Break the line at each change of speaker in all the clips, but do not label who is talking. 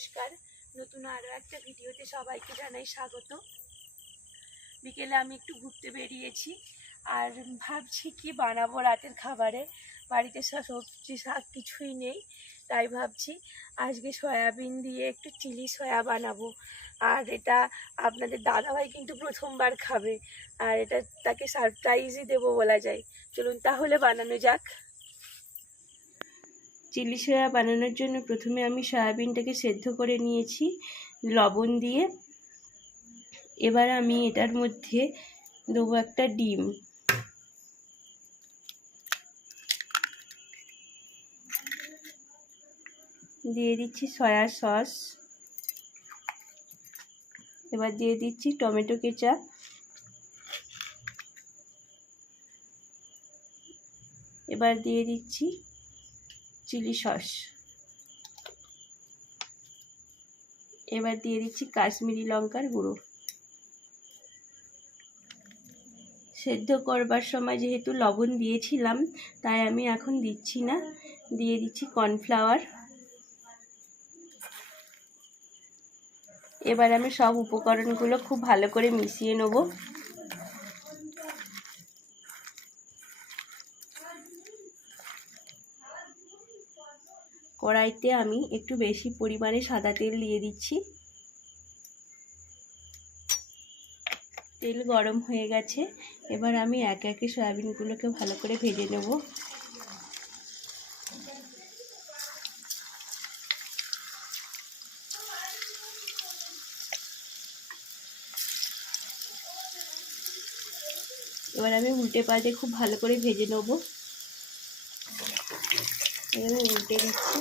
নমস্কার। নতুন আরও একটা ভিডিওতে সবাইকে জানাই স্বাগত। বিকেলে আমি একটু ঘুরতে বেরিয়েছি আর ভাবছি কি বানাবো রাতের খাবারে। বাড়িতে সব সবজি, শাক কিছুই নেই, তাই ভাবছি আজকে সয়াবিন দিয়ে একটু চিলি সয়া বানাবো। আর এটা আপনাদের দাদাভাই কিন্তু প্রথমবার খাবে, আর এটা তাকে সারপ্রাইজই দেবো বলা যায়। চলুন তাহলে বানানো যাক। চিলি সয়া বানানোর জন্য প্রথমে আমি সয়াবিনটাকে সেদ্ধ করে নিয়েছি, লবণ দিয়ে। এবার আমি এটার মধ্যে দেবো একটা ডিম। দিয়ে দিচ্ছি সয়া সস। এবার দিয়ে দিচ্ছি টমেটো কেচাপ। এবার দিয়ে দিচ্ছি চিলি সস। এবার দিয়ে দিচ্ছি কাশ্মীরি লঙ্কার গুঁড়ো। সেদ্ধ করবার সময় যেহেতু লবণ দিয়েছিলাম, তাই আমি এখন দিচ্ছি না। দিয়ে দিচ্ছি কর্নফ্লাওয়ার। এবার আমি সব উপকরণগুলো খুব ভালো করে মিশিয়ে নেব। কড়াইতে আমি একটু বেশি পরিমাণে সাদা তেল দিয়ে দিচ্ছি। তেল গরম হয়ে গেছে। এবার আমি একে একে সয়াবিনগুলোকে ভালো করে ভেজে নেব। এবার আমি উল্টে পাল্টে খুব ভালো করে ভেজে নেব। আমি উল্টে দিচ্ছি।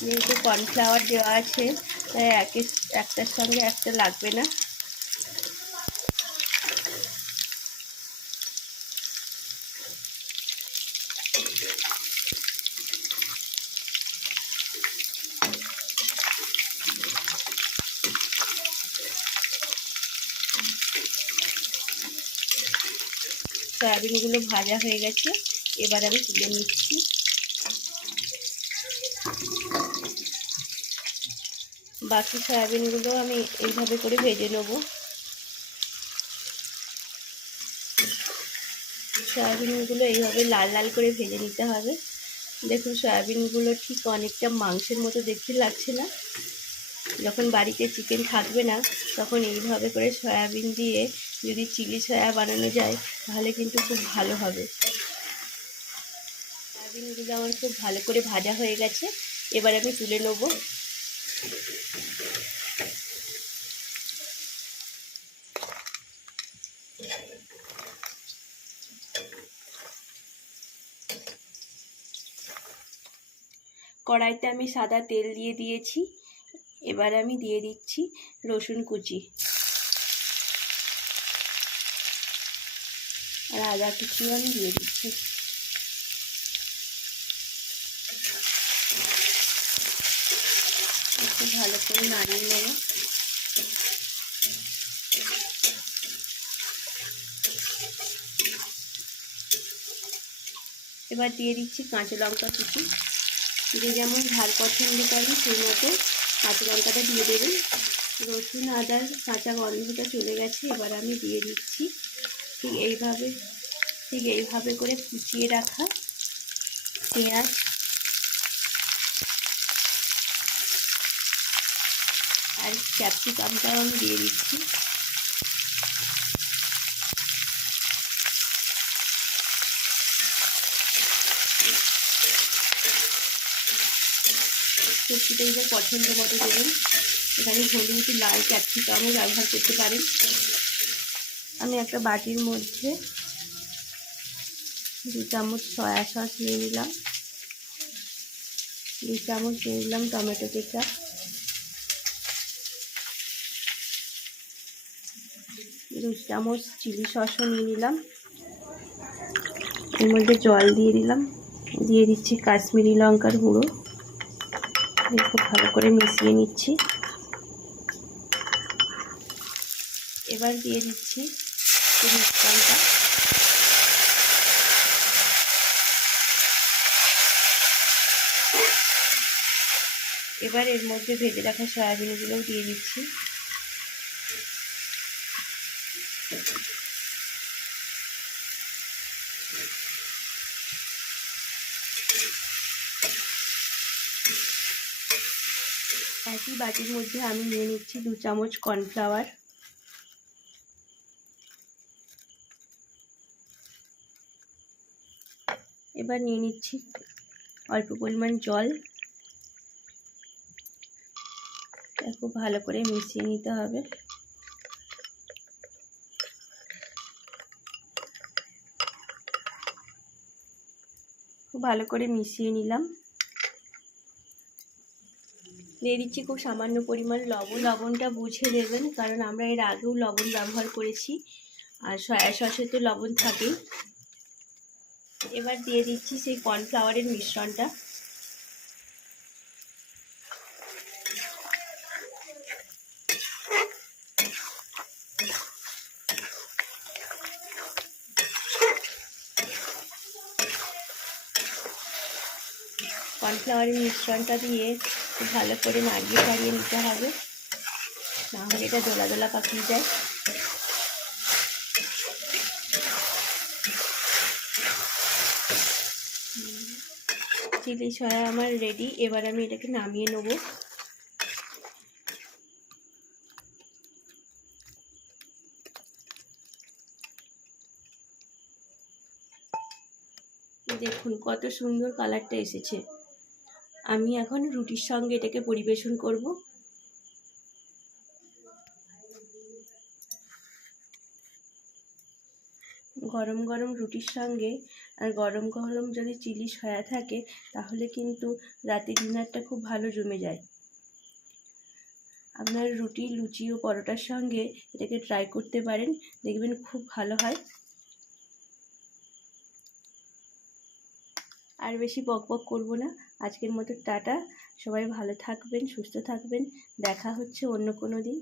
যেহেতু কর্নফ্লাওয়ার দেওয়া আছে তাই একে একটার সঙ্গে একটা লাগবে না। সয়াবিনগুলো ভাজা হয়ে গেছে। এবার আমি তুলে নিচ্ছি। বাকি সয়াবিনগুলো আমি এইভাবে করে ভেজে নেব। সয়াবিনগুলো এইভাবে লাল লাল করে ভেজে নিতে হবে। দেখুন, সয়াবিনগুলো ঠিক অনেকটা মাংসের মতো দেখতে লাগছে না। যখন বাড়িতে চিকেন থাকবে না, তখন এইভাবে করে সয়াবিন দিয়ে যদি চিলি সয়া বানানো যায়, তাহলে কিন্তু খুব ভালো হবে। সয়াবিনগুলো আমার খুব ভালো করে ভাজা হয়ে গেছে। এবার আমি তুলে নেব। কড়াইতে আমি সাদা তেল দিয়ে দিয়েছি। এবার আমি দিয়ে দিচ্ছি রসুন কুচি। আর আদা কুচিও আমি দিয়ে দিচ্ছি। একটু ভালো করে নাড়িয়ে নেব। এবার দিয়ে দিচ্ছি কাঁচা লঙ্কা কুচি। যে যেমন ঝাল পছন্দ করেন সেই মতো কাঁচা লঙ্কাটা দিয়ে দেবেন। রসুন আদার কাঁচা গন্ধটা চলে গেছে, এবার আমি দিয়ে দিচ্ছি। ঠিক এইভাবে ঠিক এইভাবে করে কুচিয়ে রাখা পেঁয়াজ। আর ক্যাপসিকামটাও আমি দিয়ে দিচ্ছি। সবজিটা এবার পছন্দ মতো দেবেন। এখানে হলুদ, লাল ক্যাপসিকামও ব্যবহার করতে পারেন। আমি একটা বাটির মধ্যে দু চামচ সয়া সস নিয়ে নিলাম। দু চামচ নিয়ে নিলাম টমেটো কেচাপ দু চামচ চিলি সসও নিয়ে নিলাম। এর মধ্যে জল দিয়ে দিলাম। দিয়ে দিচ্ছি কাশ্মীরি লঙ্কার গুঁড়ো। খুব ভালো করে মিশিয়ে নিচ্ছি। এবার দিয়ে দিচ্ছি মিশ্রণটা এবার এর মধ্যে ভেজে রাখা সয়াবিনগুলোও দিয়ে দিচ্ছি। একই বাটির মধ্যে আমি নিয়ে নিচ্ছি দু চামচ কর্নফ্লাওয়ার। এবার নিয়ে নিচ্ছি অল্প পরিমাণ জল। খুব ভালো করে মিশিয়ে নিতে হবে। খুব ভালো করে মিশিয়ে নিলাম। দিয়ে দিচ্ছি খুব সামান্য পরিমাণ লবণ, লবণটা বুঝে দেবেন, কারণ আমরা এর আগেও লবণ ব্যবহার করেছি আর সয়া সসে তো লবণ থাকেই এবার দিয়ে দিচ্ছি সেই কর্নফ্লাওয়ারের মিশ্রণটা। কর্নফ্লাওয়ারের মিশ্রণটা দিয়ে খুব ভালো করে নাড়িয়ে চাড়িয়ে নিতে হবে। নাহলে এটা দোলা দোলা পাকিয়ে যায়। চিলি সয়া আমার রেডি এবার আমি এটাকে নামিয়ে নেব। দেখুন কত সুন্দর কালারটা এসেছে। আমি এখন রুটির সঙ্গে এটাকে পরিবেশন করব। গরম গরম রুটির সঙ্গে আর গরম গরম যদি চিলি সয়া থাকে, তাহলে কিন্তু রাতে ডিনারটা খুব ভালো জমে যায়। আপনার রুটি, লুচি ও পরোটার সঙ্গে এটাকে ট্রাই করতে পারেন, দেখবেন খুব ভালো হয়। আর বেশি বক বক করব না। আজকের মতো টাটা। সবাই ভালো থাকবেন, সুস্থ থাকবেন। দেখা হচ্ছে অন্য কোনো দিন।